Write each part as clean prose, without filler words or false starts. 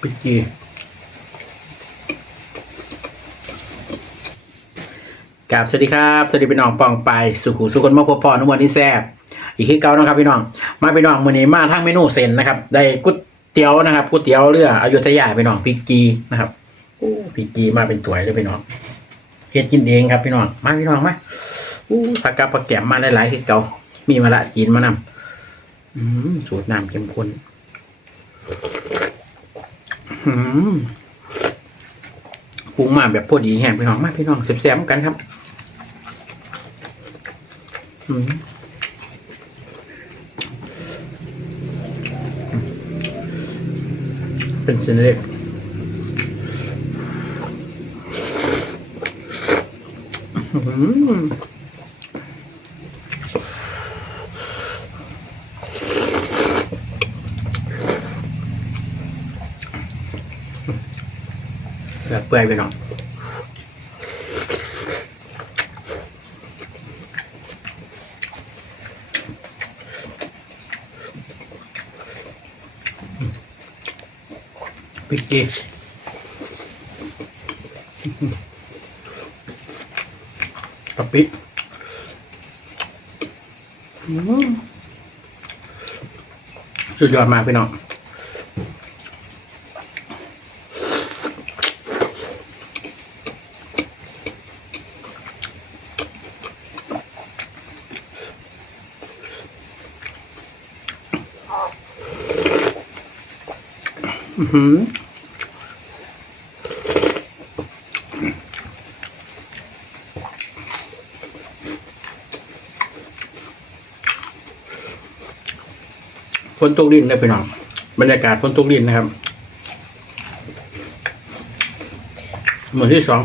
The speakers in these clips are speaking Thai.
ปิจีกราบสวัสดีครับสวัสดีพี่น้องปองไปสุขุสุคนมาพบพอนุวันที่แซ่บอีกที่เก่านะครับพี่น้องมาพี่น้องมื้อนี้มาทั้งเมนูเส้นนะครับได้ก๋วยเตี๋ยวนะครับก๋วยเตี๋ยวเรืออยุธยาพี่น้องพริกจีนะครับโอ้พริกจีมาเป็นถ้วยเลยพี่น้องเฮ็ดกินเองครับพี่น้องมาพี่น้องมาผักกาดผักแกมมาหลายๆที่เก่ามีมะระจีนมานำสูตรน้ำเข้มข้นปรุงมาแบบพอดีแห้งพี่น้องมาพี่น้องแซ่บๆกันครับเป็นเส้นเล็กแบบเปื่อยไปหน่อยปิกเกตกะปิสุดยอดมากพี่น้องฝนตกดินเลยพี่น้องบรรยากาศฝนตกดินนะครับมื้อที่สอง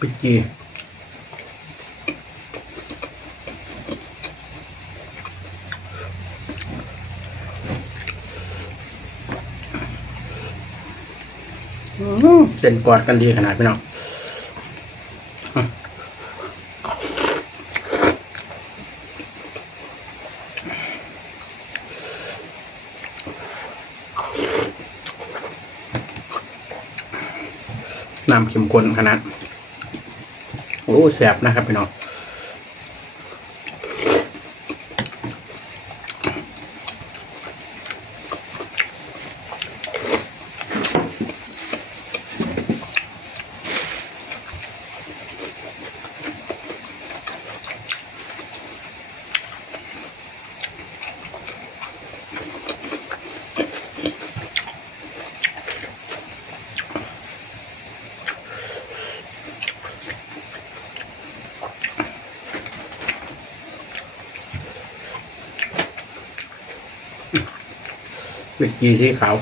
ปิกจีเส้นกอดกันดีขนาดพี่น้องน้ำเข้มข้นขนาดโอ้แสบนะครับพี่น้อง อ วิกกี้สีขาว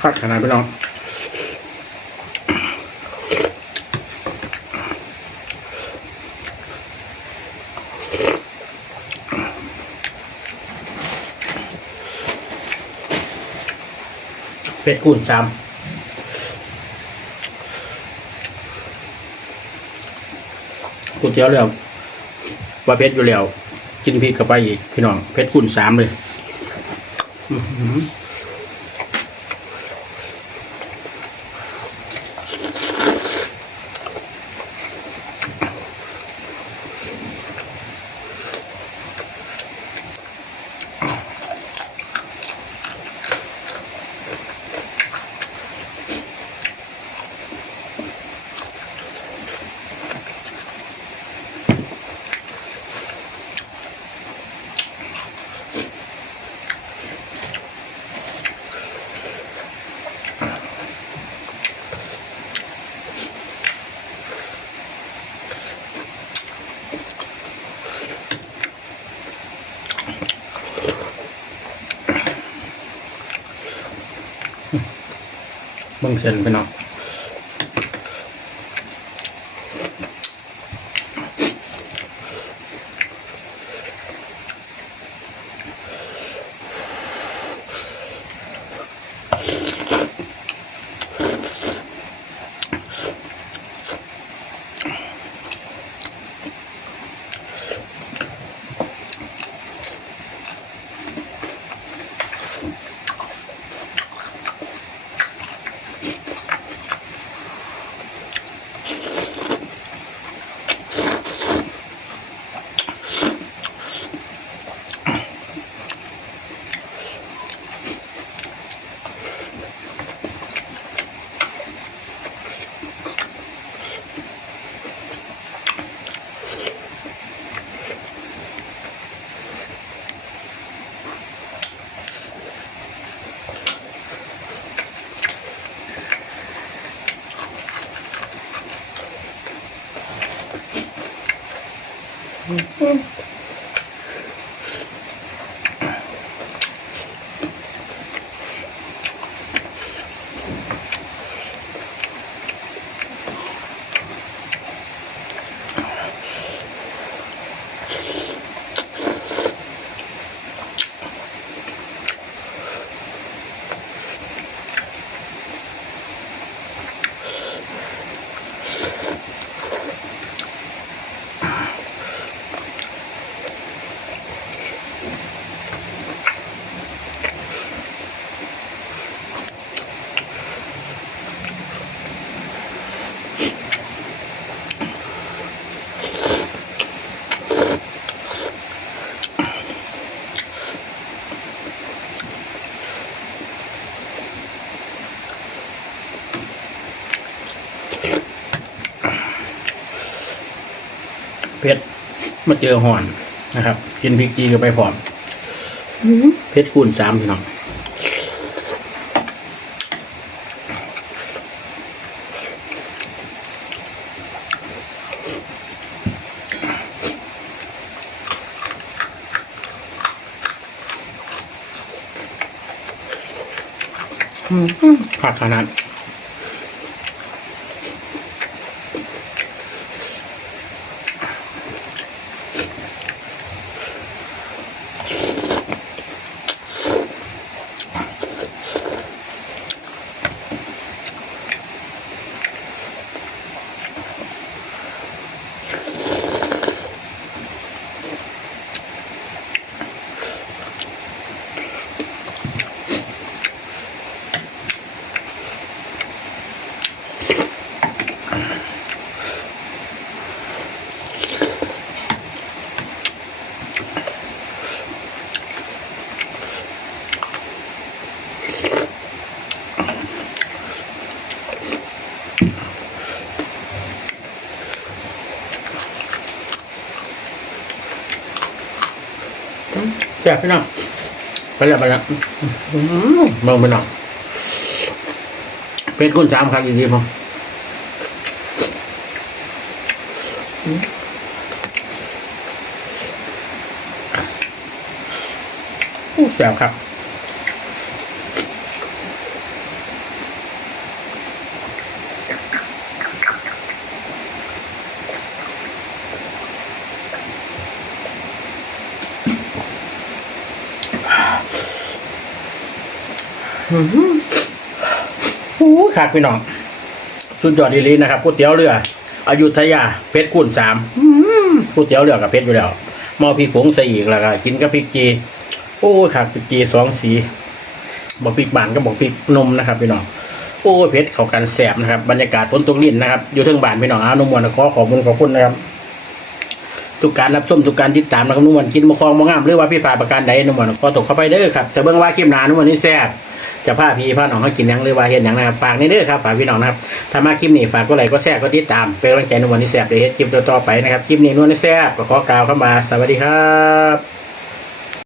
ผักขนาดพี่น้องเป็ดกุ่นซ้ำก๋วยเตี๋ยวแล้วว่าเพชรอยู่แล้วกินพริกเข้าไปอีกพี่น้องเพชรกุ่น3เลยเบิ่งเส้นพี่น้อง เผ็ดมาเจอห่อนนะครับ กินพริกจีกันไปพร้อมเผ็ดคูณ3พี่น้องผักขนาดแซ่บพี่น้องไปแล้วมองไปหน่อยเผ็ดคูณ3ครับอีกทีมั้งแซ่บครับขาดพี่น้องสุดยอดดีๆนะครับก๋วยเตี๋ยวเรืออยุธยาเพชรคูณ3ก๋วยเตี๋ยวเรือกับเพชรอยู่แล้วมอพริกผงใส่อีกแล้วก็กินกับพริกจีโอ้ขาดพริกจี2 สีบอกพริกบ้านก็บอกพริกนมนะครับพี่น้องโอ้เพชรเข้ากันแสบนะครับบรรยากาศฝนตกลิ้นนะครับอยู่ทั้งบ้านพี่น้องนุ่มมวนขอขอบคุณนะครับทุกการรับชมทุกการติดตามนะครับนุ่มมวนกินมะคองมะงามหรือว่าพี่พาประการใดนุ่มมวนขอตกเข้าไปเด้อครับจะเบิ่งว่าคลิปหน้านุ่มมวนนี่แซ่บจะพาพี่พาน้องให้กินยังหรือว่าเห็นยังนะครับฝากนี่เด้อครับฝากพี่น้องนะครับถ้ามาคลิปนี้ฝากก็ไลค์ก็แชร์ก็ติดตามเป็นกำลังใจนุ่มมวนนี่แซ่บเดี๋ยวเฮ็ดคลิปต่อไปนะครับคลิปนี้นุ่มมวนนี่แซ่บก็ขอกล่าวเข้ามาสวัสดีครับ